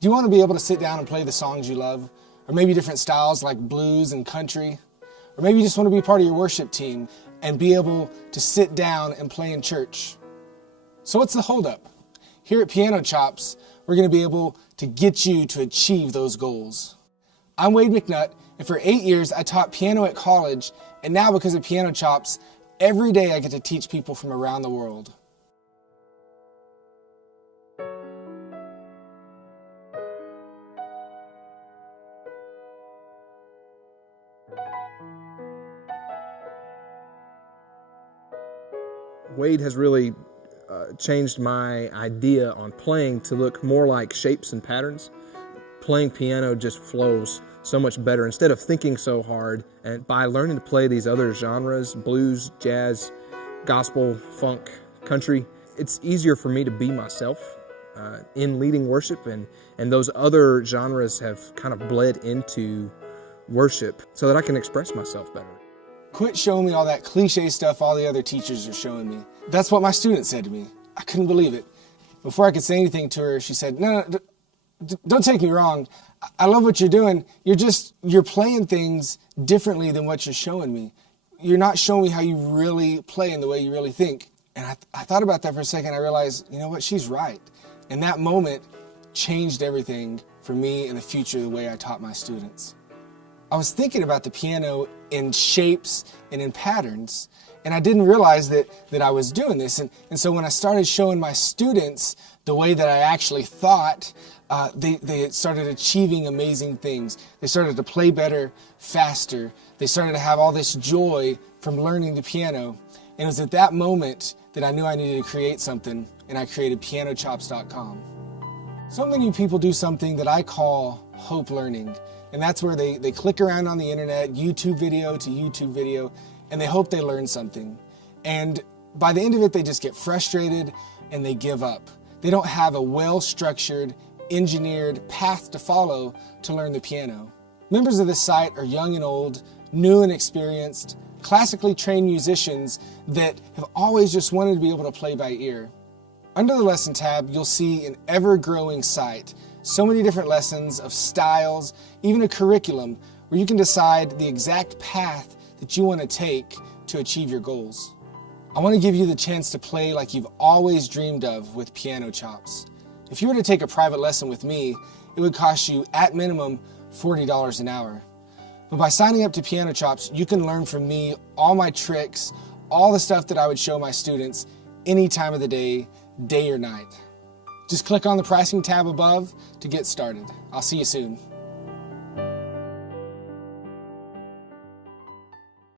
Do you want to be able to sit down and play the songs you love? Or maybe different styles like blues and country? Or maybe you just want to be part of your worship team and be able to sit down and play in church? So what's the holdup? Here at Piano Chops, we're going to be able to get you to achieve those goals. I'm Wade McNutt, and for 8 years I taught piano at college, and now because of Piano Chops, every day I get to teach people from around the world. Wade has really changed my idea on playing to look more like shapes and patterns. Playing piano just flows so much better instead of thinking so hard, and by learning to play these other genres, blues, jazz, gospel, funk, country, it's easier for me to be myself in leading worship, and those other genres have kind of bled into worship so that I can express myself better. Quit showing me all that cliche stuff all the other teachers are showing me. That's what my student said to me. I couldn't believe it. Before I could say anything to her, she said, no, don't take me wrong. I love what you're doing. You're playing things differently than what you're showing me. You're not showing me how you really play and the way you really think. And I thought about that for a second. I realized, you know what, she's right. And that moment changed everything for me in the future, the way I taught my students. I was thinking about the piano in shapes and in patterns, and I didn't realize that I was doing this. And so when I started showing my students the way that I actually thought, they started achieving amazing things. They started to play better, faster. They started to have all this joy from learning the piano. And it was at that moment that I knew I needed to create something, and I created pianochops.com. So many people do something that I call hope learning. And that's where they click around on the internet, YouTube video to YouTube video, and they hope they learn something. And by the end of it, they just get frustrated and they give up. They don't have a well-structured, engineered path to follow to learn the piano. Members of this site are young and old, new and experienced, classically trained musicians that have always just wanted to be able to play by ear. Under the lesson tab, you'll see an ever-growing site. So many different lessons of styles, even a curriculum where you can decide the exact path that you want to take to achieve your goals. I want to give you the chance to play like you've always dreamed of with Piano Chops. If you were to take a private lesson with me, it would cost you at minimum $40 an hour. But by signing up to Piano Chops, you can learn from me all my tricks, all the stuff that I would show my students any time of the day or night. Just click on the pricing tab above to get started. I'll see you soon.